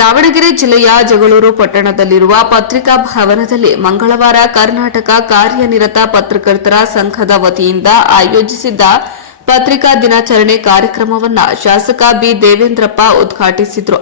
ದಾವಣಗೆರೆ ಜಿಲ್ಲೆಯ ಜಗಳೂರು ಪಟ್ಟಣದಲ್ಲಿರುವ ಪತ್ರಿಕಾ ಭವನದಲ್ಲಿ ಮಂಗಳವಾರ ಕರ್ನಾಟಕ ಕಾರ್ಯನಿರತ ಪತ್ರಕರ್ತರ ಸಂಘದ ವತಿಯಿಂದ ಆಯೋಜಿಸಿದ್ದ ಪತ್ರಿಕಾ ದಿನಾಚರಣೆ ಕಾರ್ಯಕ್ರಮವನ್ನ ಶಾಸಕ ಬಿ. ದೇವೇಂದ್ರಪ್ಪ ಉದ್ಘಾಟಿಸಿದರು.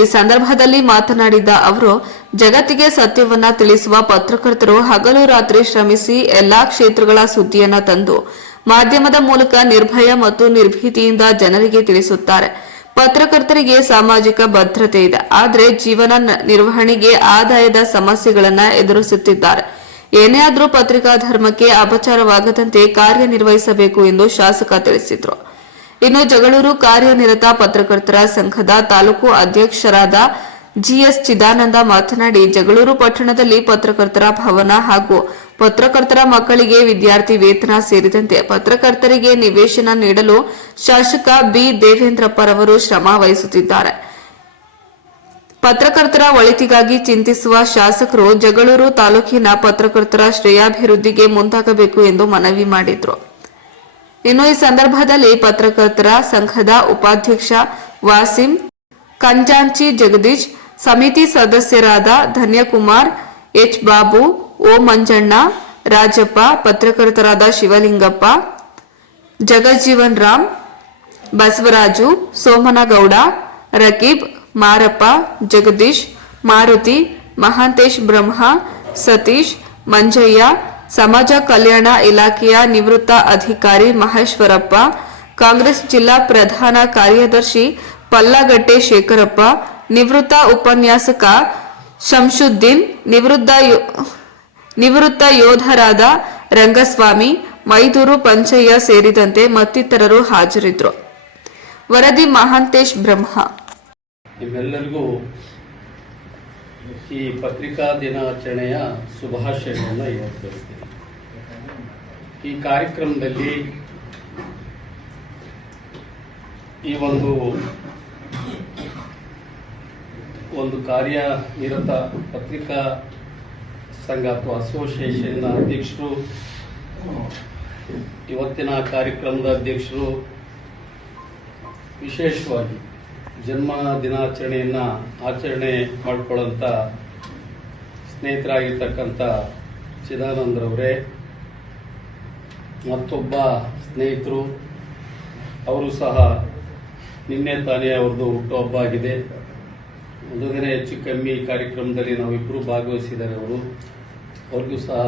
ಈ ಸಂದರ್ಭದಲ್ಲಿ ಮಾತನಾಡಿದ ಅವರು, ಜಗತ್ತಿಗೆ ಸತ್ಯವನ್ನ ತಿಳಿಸುವ ಪತ್ರಕರ್ತರು ಹಗಲು ರಾತ್ರಿ ಶ್ರಮಿಸಿ ಎಲ್ಲಾ ಕ್ಷೇತ್ರಗಳ ಸುದ್ದಿಯನ್ನ ತಂದು ಮಾಧ್ಯಮದ ಮೂಲಕ ನಿರ್ಭಯ ಮತ್ತು ನಿರ್ಭೀತಿಯಿಂದ ಜನರಿಗೆ ತಿಳಿಸುತ್ತಾರೆ. ಪತ್ರಕರ್ತರಿಗೆ ಸಾಮಾಜಿಕ ಭದ್ರತೆ ಇದೆ. ಆದರೆ ಜೀವನ ನಿರ್ವಹಣೆಗೆ ಆದಾಯದ ಸಮಸ್ಯೆಗಳನ್ನ ಎದುರಿಸುತ್ತಿದ್ದಾರೆ. ಏನೇ ಆದರೂ ಪತ್ರಿಕಾ ಧರ್ಮಕ್ಕೆ ಅಪಚಾರವಾಗದಂತೆ ಕಾರ್ಯನಿರ್ವಹಿಸಬೇಕು ಎಂದು ಶಾಸಕ ತಿಳಿಸಿದರು. ಇನ್ನು ಜಗಳೂರು ಕಾರ್ಯನಿರತ ಪತ್ರಕರ್ತರ ಸಂಘದ ತಾಲೂಕು ಅಧ್ಯಕ್ಷರಾದ ಜಿಎಸ್ ಚಿದಾನಂದ ಮಾತನಾಡಿ, ಜಗಳೂರು ಪಟ್ಟಣದಲ್ಲಿ ಪತ್ರಕರ್ತರ ಭವನ ಹಾಗೂ ಪತ್ರಕರ್ತರ ಮಕ್ಕಳಿಗೆ ವಿದ್ಯಾರ್ಥಿ ವೇತನ ಸೇರಿದಂತೆ ಪತ್ರಕರ್ತರಿಗೆ ನಿವೇಶನ ನೀಡಲು ಶಾಸಕ ಬಿ. ದೇವೇಂದ್ರಪ್ಪರವರು ಶ್ರಮ ವಹಿಸುತ್ತಿದ್ದಾರೆ. ಪತ್ರಕರ್ತರ ಒಳಿತಿಗಾಗಿ ಚಿಂತಿಸುವ ಶಾಸಕರು ಜಗಳೂರು ತಾಲೂಕಿನ ಪತ್ರಕರ್ತರ ಶ್ರೇಯಾಭಿವೃದ್ಧಿಗೆ ಮುಂದಾಗಬೇಕು ಎಂದು ಮನವಿ ಮಾಡಿದರು. ಇನ್ನು ಈ ಸಂದರ್ಭದಲ್ಲಿ ಪತ್ರಕರ್ತರ ಸಂಘದ ಉಪಾಧ್ಯಕ್ಷ ವಾಸಿಂ ಕಂಜಾಂಚಿ ಜಗದೀಶ್, ಸಮಿತಿ ಸದಸ್ಯರಾದ ಧನ್ಯಕುಮಾರ್, ಎಚ್. ಬಾಬು ಓ ಮಂಜಣ್ಣ, ರಾಜಪ್ಪ, ಪತ್ರಕರ್ತರಾದ ಶಿವಲಿಂಗಪ್ಪ, ಜಗಜ್ಜೀವನ್ ರಾಮ್, ಬಸವರಾಜು, ಸೋಮನಗೌಡ, ರಕೀಬ್, ಮಾರಪ್ಪ, ಜಗದೀಶ್, ಮಾರುತಿ, ಮಹಾಂತೇಶ್ ಬ್ರಹ್ಮ, ಸತೀಶ್, ಮಂಜಯ್ಯ, ಸಮಾಜ ಕಲ್ಯಾಣ ಇಲಾಖೆಯ ನಿವೃತ್ತ ಅಧಿಕಾರಿ ಮಹೇಶ್ವರಪ್ಪ, ಕಾಂಗ್ರೆಸ್ ಜಿಲ್ಲಾ ಪ್ರಧಾನ ಕಾರ್ಯದರ್ಶಿ ಪಲ್ಲಗಟ್ಟೆ ಶೇಖರಪ್ಪ, ನಿವೃತ್ತ ಉಪನ್ಯಾಸಕ ಶಂಶುದ್ದೀನ್, ನಿವೃತ್ತ ನಿವೃತ್ತ ಯೋಧರಾದ ರಂಗಸ್ವಾಮಿ, ಮೈದೂರು ಪಂಚಯ್ಯ ಸೇರಿದಂತೆ ಮತ್ತಿತರರು ಹಾಜರಿದ್ದರು. ವರದಿ ಮಹಾಂತೇಶ್ ಬ್ರಹ್ಮ. ನಿಮ್ಮೆಲ್ಲರಿಗೂ ಈ ಪತ್ರಿಕಾ ದಿನಾಚರಣೆಯ ಶುಭಾಶಯಗಳನ್ನು ಇವತ್ತು ಈ ಕಾರ್ಯಕ್ರಮದಲ್ಲಿ ಈ ಒಂದು ಒಂದು ಕಾರ್ಯನಿರತ ಪತ್ರಿಕಾ ಸಂಘ ಅಥವಾ ಅಸೋಸಿಯೇಷನ್ನ ಅಧ್ಯಕ್ಷರು, ಇವತ್ತಿನ ಕಾರ್ಯಕ್ರಮದ ಅಧ್ಯಕ್ಷರು, ವಿಶೇಷವಾಗಿ ಜನ್ಮ ದಿನಾಚರಣೆಯನ್ನ ಆಚರಣೆ ಮಾಡಿಕೊಳ್ಳಂತ ಸ್ನೇಹಿತರಾಗಿರ್ತಕ್ಕಂಥ ಚಿದಾನಂದರವರೇ ಮತ್ತೊಬ್ಬ ಸ್ನೇಹಿತರು, ಅವರು ಸಹ ನಿನ್ನೆ ತಾನೇ ಅವ್ರದ್ದು ಹುಟ್ಟುಹಬ್ಬ ಆಗಿದೆ. ಒಂದು ಹೆಚ್ಚು ಕಮ್ಮಿ ಕಾರ್ಯಕ್ರಮದಲ್ಲಿ ನಾವಿಬ್ಬರು ಭಾಗವಹಿಸಿದ್ದಾರೆ ಅವರು. ಅವ್ರಿಗೂ ಸಹ